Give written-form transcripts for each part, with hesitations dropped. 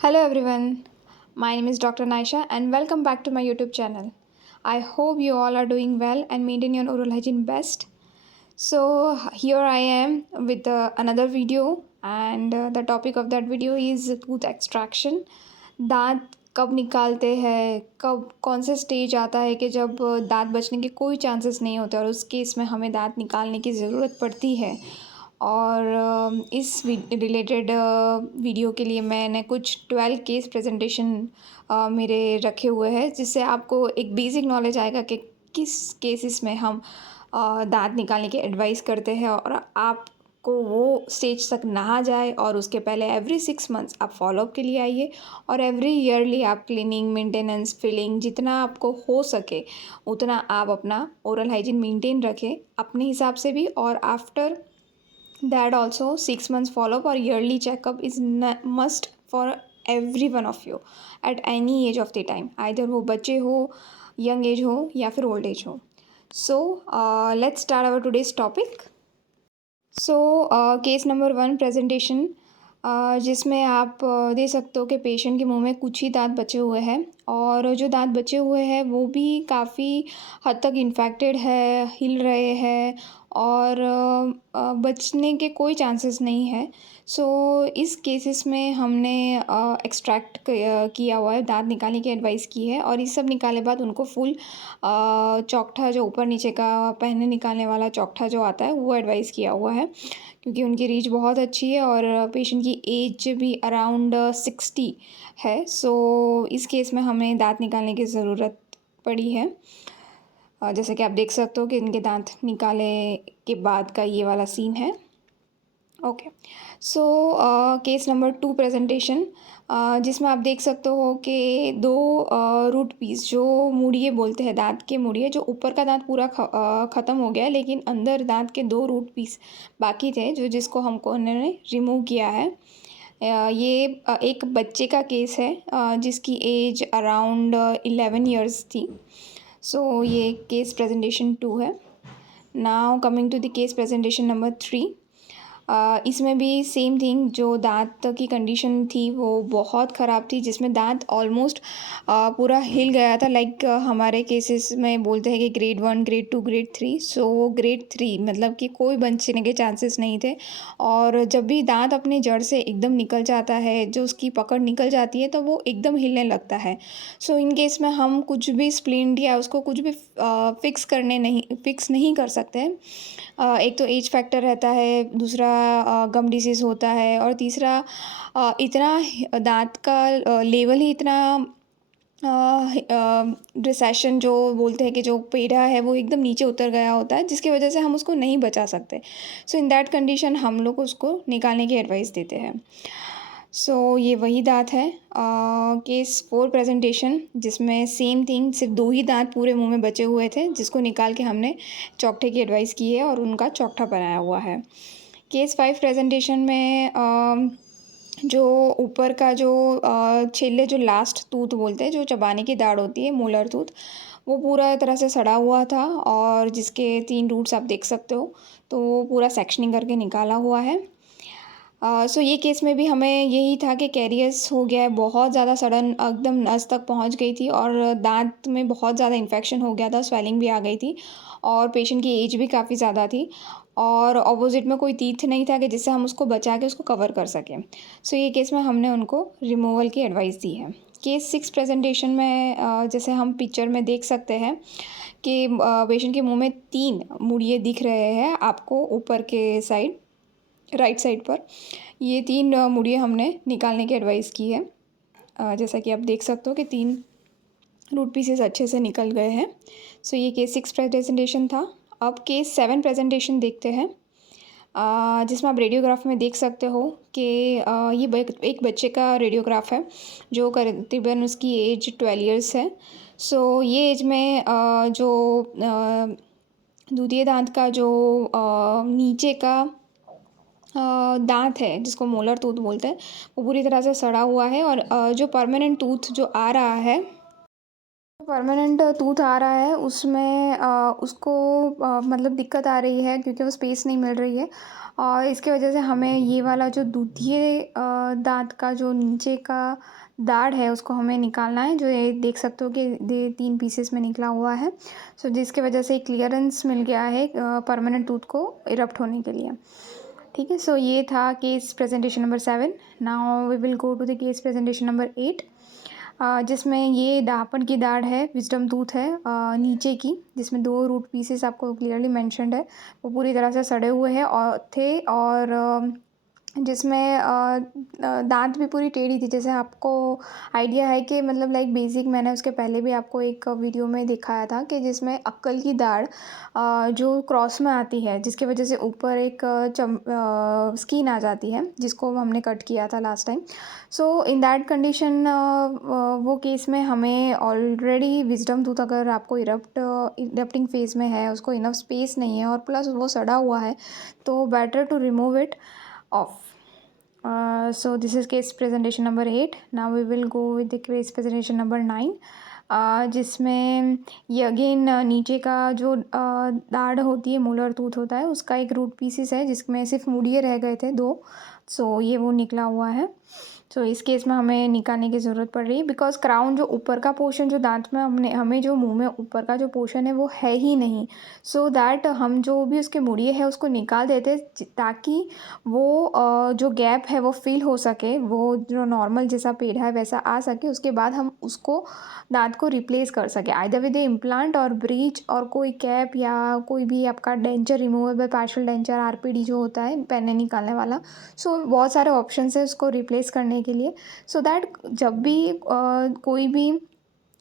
Hello everyone, my name is Dr. Naisha and welcome back to my YouTube channel. I hope you all are doing well and maintain your oral hygiene best. So here I am with another video and the topic of that video is tooth extraction. दांत कब निकालते हैं, कब कौन सा stage आता है कि जब दांत बचने के कोई चांसेस नहीं होते और उस केस में हमें दांत निकालने की ज़रूरत पड़ती है। और इस रिलेटेड वीडियो के लिए मैंने कुछ 12 केस प्रेजेंटेशन मेरे रखे हुए हैं, जिससे आपको एक बेसिक नॉलेज आएगा कि किस केसेस में हम दांत निकालने की एडवाइस करते हैं और आपको वो स्टेज तक ना जाए। और उसके पहले एवरी 6 मंथ्स आप फॉलोअप के लिए आइए और एवरी ईयरली आप क्लीनिंग, मेंटेनेंस, फिलिंग जितना आपको हो सके उतना आप अपना ओरल हाइजीन मेंटेन रखें अपने हिसाब से भी। और after that also 6 months follow-up or yearly checkup is must for every one of you at any age of the time, either वो बच्चे हो, यंग एज हो या फिर ओल्ड एज हो। So let's start our today's topic. So case number 1 presentation, जिसमें आप दे सकते हो कि पेशेंट के मुंह में कुछ ही दांत बचे हुए हैं और जो दांत बचे हुए हैं वो भी काफ़ी हद तक इन्फेक्टेड है, हिल रहे हैं और बचने के कोई चांसेस नहीं है। सो इस केसेस में हमने एक्सट्रैक्ट किया हुआ है, दांत निकालने की एडवाइस की है और ये सब निकाले बाद उनको फुल चौकठा जो ऊपर नीचे का पहने निकालने वाला चौकठा जो आता है वो एडवाइस किया हुआ है, क्योंकि उनकी रीच बहुत अच्छी है और पेशेंट की एज भी अराउंड 60 है। सो इस केस में हमें दांत निकालने की ज़रूरत पड़ी है। जैसे कि आप देख सकते हो कि इनके दांत निकाले के बाद का ये वाला सीन है। ओके, सो केस नंबर 2 प्रेजेंटेशन, जिसमें आप देख सकते हो कि दो रूट पीस जो मुड़िए बोलते हैं, दांत के मुड़िए, जो ऊपर का दांत पूरा ख़त्म हो गया है लेकिन अंदर दांत के दो रूट पीस बाकी थे जिसको हमको उन्होंने रिमूव किया है। ये एक बच्चे का केस है जिसकी एज अराउंड 11 ईयर्स थी। सो ये केस प्रेजेंटेशन 2 है। Now coming to the case presentation number 3। इसमें भी सेम थिंग, जो दांत की कंडीशन थी वो बहुत ख़राब थी, जिसमें दांत ऑलमोस्ट पूरा हिल गया था। लाइक हमारे केसेस में बोलते हैं कि ग्रेड 1, ग्रेड 2, ग्रेड 3। सो वो ग्रेड 3 मतलब कि कोई बचने के चांसेस नहीं थे। और जब भी दांत अपने जड़ से एकदम निकल जाता है, जो उसकी पकड़ निकल जाती है, तो वो एकदम हिलने लगता है। सो इन केस में हम कुछ भी स्प्लिंट या उसको कुछ भी फिक्स नहीं कर सकते हैं। एक तो एज फैक्टर रहता है, दूसरा गम डिसीज़ होता है और तीसरा इतना दांत का लेवल ही इतना रिसेशन जो बोलते हैं कि जो पेड़ा है वो एकदम नीचे उतर गया होता है, जिसकी वजह से हम उसको नहीं बचा सकते। सो इन दैट कंडीशन हम लोग उसको निकालने की एडवाइस देते हैं। सो ये वही दांत है। केस 4 प्रेजेंटेशन, जिसमें सेम थिंग, सिर्फ 2 ही दांत पूरे मुंह में बचे हुए थे जिसको निकाल के हमने चौकठे की एडवाइस की है और उनका चौकठा बनाया हुआ है। केस 5 प्रेजेंटेशन में जो ऊपर का जो छेले, जो लास्ट टूथ बोलते हैं, जो चबाने की दाढ़ होती है, मोलर टूथ, वो पूरा तरह से सड़ा हुआ था और जिसके 3 रूट्स आप देख सकते हो, तो वो पूरा सेक्शनिंग करके निकाला हुआ है। सो ये केस में भी हमें यही था कि कैरियस हो गया है, बहुत ज़्यादा सडन एकदम नस तक पहुंच गई थी और दांत में बहुत ज़्यादा इन्फेक्शन हो गया था, स्वेलिंग भी आ गई थी और पेशेंट की एज भी काफ़ी ज़्यादा थी और ऑपोजिट में कोई टीथ नहीं था कि जिससे हम उसको बचा के उसको कवर कर सकें। सो ये केस में हमने उनको रिमूवल की एडवाइस दी है। केस 6 प्रेजेंटेशन में जैसे हम पिक्चर में देख सकते हैं कि पेशेंट के मुंह में 3 मुड़िए दिख रहे हैं आपको ऊपर के साइड, राइट साइड पर। ये 3 मुड़िए हमने निकालने की एडवाइस की है। जैसा कि आप देख सकते हो कि 3 रूट पीसेस अच्छे से निकल गए हैं। सो ये केस 6 प्रेजेंटेशन था। अब केस 7 प्रेजेंटेशन देखते हैं, जिसमें आप रेडियोग्राफ में देख सकते हो कि ये एक बच्चे का रेडियोग्राफ है जो करीबन उसकी एज 12 ईयर्स है। सो ये एज में जो द्वितीय दांत का जो नीचे का दांत है, जिसको मोलर टूथ बोलते हैं, वो पूरी तरह से सड़ा हुआ है और जो परमानेंट टूथ जो आ रहा है परमानेंट टूथ आ रहा है उसमें उसको मतलब दिक्कत आ रही है क्योंकि वो स्पेस नहीं मिल रही है, और इसकी वजह से हमें ये वाला जो दूधिए दांत का जो नीचे का दाढ़ है उसको हमें निकालना है, जो ये देख सकते हो कि ये 3 पीसेस में निकला हुआ है। सो जिसकी वजह से क्लियरेंस मिल गया है परमानेंट टूथ को इरप्ट होने के लिए। ठीक है, सो ये था case presentation number 7। Now we will go to the case presentation number 8, जिसमें ये दापन की दाढ़ है, विजडम टूथ है नीचे की, जिसमें 2 रूट पीसेस आपको क्लियरली मेंशन्ड है, वो पूरी तरह से सड़े हुए हैं और थे, और जिसमें दांत भी पूरी टेढ़ी थी। जैसे आपको आइडिया है कि मतलब लाइक बेसिक मैंने उसके पहले भी आपको एक वीडियो में दिखाया था कि जिसमें अक्कल की दाढ़ जो क्रॉस में आती है, जिसकी वजह से ऊपर एक स्किन आ जाती है, जिसको हमने कट किया था last time. So in that condition वो केस में हमें ऑलरेडी विजडम टूथ अगर आपको इरप्टिंग फेज में है, उसको इनफ स्पेस नहीं है और प्लस वो सड़ा हुआ है, तो better to remove it off. So this is case presentation number 8. Now we will go with the case presentation number 9, जिसमें ये अगेन नीचे का जो दाढ़ होती है, मोलर टूथ होता है, उसका एक रूट पीसेस है जिसमें सिर्फ मूड़िए रह गए थे 2। सो ये वो निकला हुआ है। सो इस केस में हमें निकालने की ज़रूरत पड़ रही है बिकॉज क्राउन जो ऊपर का पोर्शन जो दांत में हमें जो मुंह में ऊपर का जो पोर्शन है वो है ही नहीं। सो दैट हम जो भी उसके मुड़िए है उसको निकाल देते ताकि वो जो गैप है वो फिल हो सके, वो जो नॉर्मल जैसा पेड़ है वैसा आ सके, उसके बाद हम उसको दांत को रिप्लेस कर सके आइदर विद इम्प्लांट और ब्रीच और कोई कैप या कोई भी आपका denture removable partial denture RPD जो होता है पहले निकालने वाला। सो बहुत सारे ऑप्शंस है उसको रिप्लेस करने के लिए, सो दैट जब भी कोई भी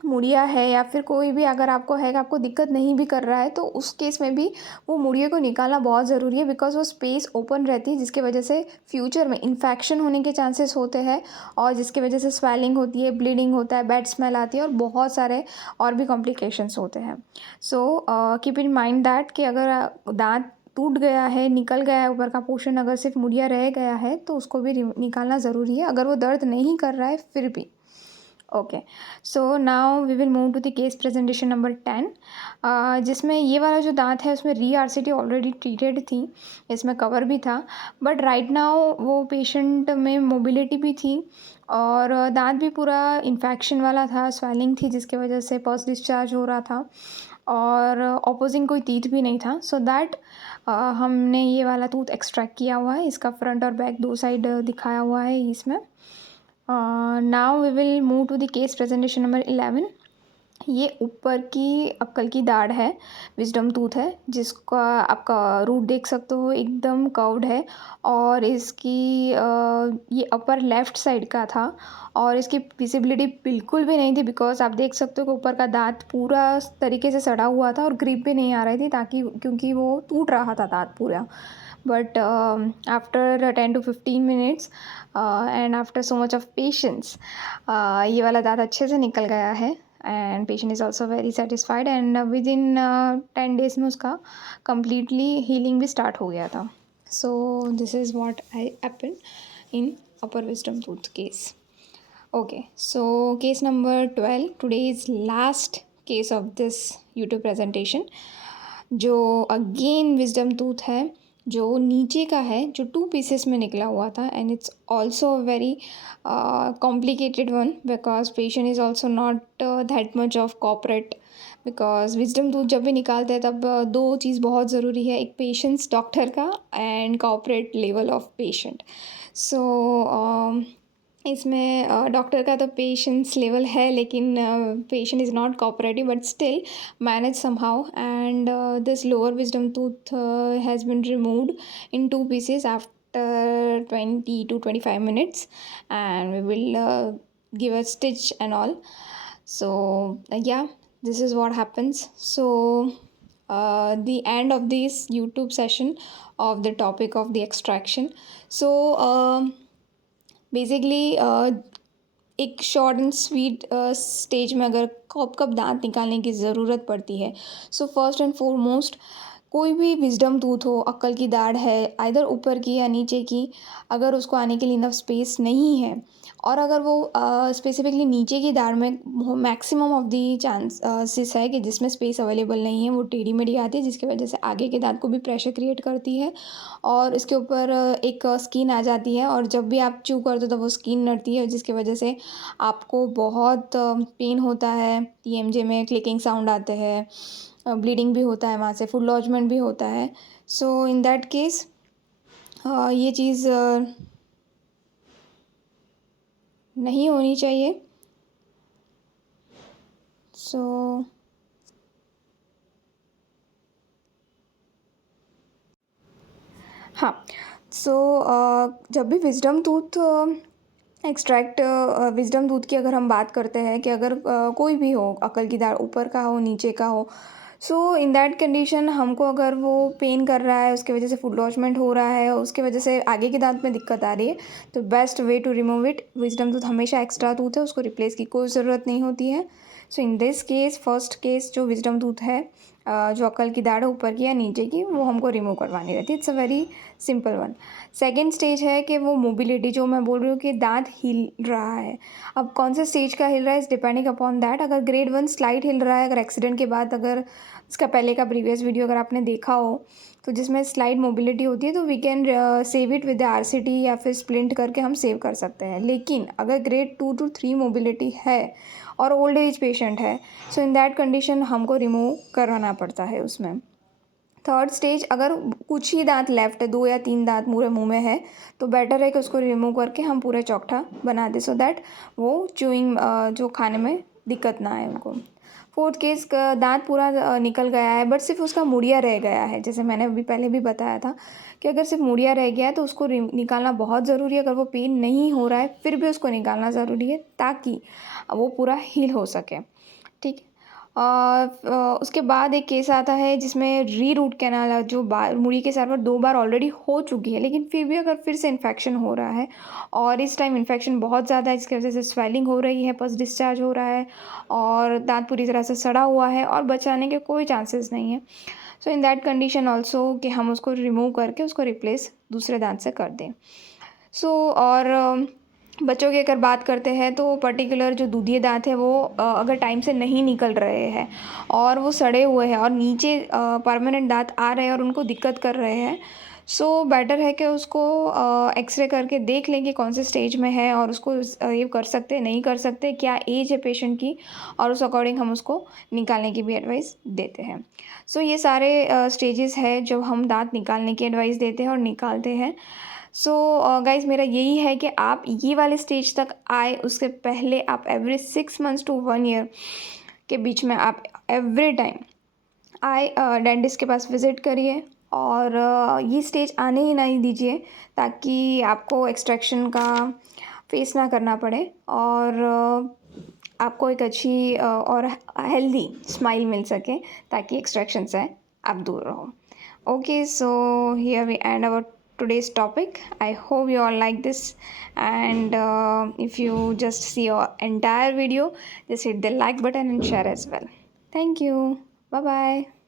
मुड़िया है या फिर कोई भी अगर आपको है कि आपको दिक्कत नहीं भी कर रहा है, तो उस केस में भी वो मुड़िए को निकालना बहुत ज़रूरी है बिकॉज वो स्पेस ओपन रहती है, जिसकी वजह से फ्यूचर में इन्फेक्शन होने के चांसेस होते हैं और जिसकी वजह से स्वेलिंग होती है, ब्लीडिंग होता है, बैड स्मेल आती है और बहुत सारे और भी कॉम्प्लिकेशंस होते हैं। So keep in mind that कि अगर दांत टूट गया है, निकल गया है ऊपर का पोर्शन, अगर सिर्फ मुड़िया रह गया है तो उसको भी निकालना ज़रूरी है अगर वो दर्द नहीं कर रहा है फिर भी। Okay, so now we will move to the case presentation number 10, जिसमें ये वाला जो दांत है उसमें री-आरसीटी ऑलरेडी ट्रीटेड थी, इसमें कवर भी था, बट राइट नाउ वो पेशेंट में मोबिलिटी भी थी और दांत भी पूरा इन्फेक्शन वाला था, स्वेलिंग थी जिसकी वजह से पस डिस्चार्ज हो रहा था और ऑपोजिंग कोई टीथ भी नहीं था। सो दैट हमने ये वाला टूथ एक्सट्रैक्ट किया हुआ है, इसका फ्रंट और बैक 2 साइड दिखाया हुआ है इसमें। Now we will move to the case presentation number 11। ये ऊपर की अक्कल की दाढ़ है, विजडम टूथ है, जिसका आपका रूट देख सकते हो एकदम कर्व्ड है और इसकी ये अपर लेफ्ट साइड का था और इसकी विजिबिलिटी बिल्कुल भी नहीं थी बिकॉज आप देख सकते हो कि ऊपर का दांत पूरा तरीके से सड़ा हुआ था और ग्रिप भी नहीं आ रही थी ताकि क्योंकि वो टूट रहा था दांत पूरा। But after 10 to 15 minutes and after so much of patience ये वाला दांत अच्छे से निकल गया है and patient is also very satisfied and with in 10 days में उसका कम्प्लीटली हीलिंग भी स्टार्ट हो गया था। So this is what I happen in upper wisdom tooth case. Okay, so case number 12, today's last case of this YouTube presentation, जो again wisdom tooth है, जो नीचे का है, जो 2 पीसेस में निकला हुआ था and it's also very complicated one because patient is also not that much of corporate because wisdom tooth जब भी निकालते हैं तब 2 चीज़ बहुत ज़रूरी है, एक पेशेंस डॉक्टर का and cooperate level of patient. So इसमें डॉक्टर का तो पेशेंस लेवल है लेकिन patient is not cooperative but still manage somehow and this lower wisdom tooth has been removed in 2 pieces after 20 to 25 minutes and we will give a stitch and all. So yeah, this is what happens. So the end of this YouTube session of the topic of the extraction. So basically एक short and sweet stage में अगर कब कब दांत निकालने की ज़रूरत पड़ती है, सो फर्स्ट एंड फॉरमोस्ट कोई भी विजडम टूथ हो, अक्ल की दाढ़ है, आइदर ऊपर की या नीचे की, अगर उसको आने के लिए इनफ स्पेस नहीं है और अगर वो स्पेसिफिकली नीचे की दाढ़ में मैक्सिमम ऑफ दी चांसेस है कि जिसमें स्पेस अवेलेबल नहीं है, वो टेढ़ी मेढ़ी आती है, जिसकी वजह से आगे के दांत को भी प्रेशर क्रिएट करती है और इसके ऊपर एक स्किन आ जाती है और जब भी आप च्यू करते हो तो वो स्किन नड़ती है, जिसकी वजह से आपको बहुत पेन होता है, टीएमजे में क्लिकिंग साउंड आते हैं, ब्लीडिंग भी होता है वहाँ से, फूड लॉजमेंट भी होता है। सो इन दैट केस ये चीज़ नहीं होनी चाहिए। सो हाँ, सो जब भी wisdom tooth extract wisdom tooth की अगर हम बात करते हैं कि अगर कोई भी हो, अकल की दाढ़ ऊपर का हो, नीचे का हो, सो इन दैट कंडीशन हमको अगर वो पेन कर रहा है, उसकी वजह से फूड लॉजमेंट हो रहा है, उसकी वजह से आगे के दांत में दिक्कत आ रही है, तो best way to remove it, wisdom tooth हमेशा एक्स्ट्रा टूथ है, उसको रिप्लेस की कोई ज़रूरत नहीं होती है। So in this case first case जो विजडम टूथ है, जो अकल की दाढ़ है ऊपर की या नीचे की, वो हमको रिमूव करवानी रहती है। It's a very simple one. Second stage है कि वो मोबिलिटी, जो मैं बोल रही हूँ कि दांत हिल रहा है। अब कौन से स्टेज का हिल रहा है इज़ डिपेंडिंग अपॉन दैट। अगर ग्रेड 1 स्लाइड हिल रहा है, अगर एक्सीडेंट के बाद, अगर इसका पहले का प्रीवियस वीडियो अगर आपने देखा हो तो जिसमें स्लाइड मोबिलिटी होती है, तो we can save it with RCT या फिर स्प्लिंट करके हम सेव कर सकते हैं। लेकिन अगर ग्रेड 2 to 3 मोबिलिटी है और ओल्ड एज पेशेंट है, सो इन दैट कंडीशन हमको रिमूव कराना पड़ता है उसमें। थर्ड स्टेज, अगर कुछ ही दांत लेफ्ट है, 2 या 3 दांत पूरे मुंह में है, तो बेटर है कि उसको रिमूव करके हम पूरे चौकठा बना दें, सो दैट वो च्यूइंग जो खाने में दिक्कत ना आए उनको। फोर्थ केस, दांत पूरा निकल गया है बट सिर्फ उसका मुड़िया रह गया है, जैसे मैंने अभी पहले भी बताया था कि अगर सिर्फ मुड़िया रह गया है तो उसको निकालना बहुत ज़रूरी है। अगर वो पेन नहीं हो रहा है फिर भी उसको निकालना ज़रूरी है ताकि वो पूरा हील हो सके। ठीक है। उसके बाद एक केस आता है जिसमें री रूट कैनाल, जो मुड़ी के साथ पर 2 बार ऑलरेडी हो चुकी है, लेकिन फिर भी अगर फिर से इन्फेक्शन हो रहा है और इस टाइम इन्फेक्शन बहुत ज़्यादा है, जिसकी वजह से स्वेलिंग हो रही है, पस डिस्चार्ज हो रहा है और दांत पूरी तरह से सड़ा हुआ है और बचाने के कोई चांसेस नहीं है, so in that condition also कि हम उसको रिमूव करके उसको रिप्लेस दूसरे दांत से कर दें। सो और बच्चों की अगर बात करते हैं तो पर्टिकुलर जो दूधिए दांत है वो अगर टाइम से नहीं निकल रहे हैं और वो सड़े हुए हैं और नीचे परमानेंट दांत आ रहे हैं और उनको दिक्कत कर रहे हैं, सो बेटर है कि उसको एक्सरे करके देख लें कि कौन से स्टेज में है और उसको ये कर सकते हैं, नहीं कर सकते, क्या एज है पेशेंट की, और उस अकॉर्डिंग हम उसको निकालने की भी एडवाइस देते हैं। सो ये सारे स्टेजेस है जब हम दांत निकालने की एडवाइस देते हैं और निकालते हैं। सो गाइज़, मेरा यही है कि आप ये वाले स्टेज तक आए उसके पहले आप एवरी 6 मंथ्स टू 1 ईयर के बीच में आप एवरी टाइम आए डेंटिस्ट के पास विज़िट करिए और ये स्टेज आने ही नहीं दीजिए ताकि आपको एक्सट्रैक्शन का फेस ना करना पड़े और आपको एक अच्छी और हेल्दी स्माइल मिल सके ताकि एक्सट्रैक्शन से आप दूर रहो। Okay, so here we end our today's topic. I hope you all like this, and if you just see your entire video, just hit the like button and share as well. Thank you. Bye bye.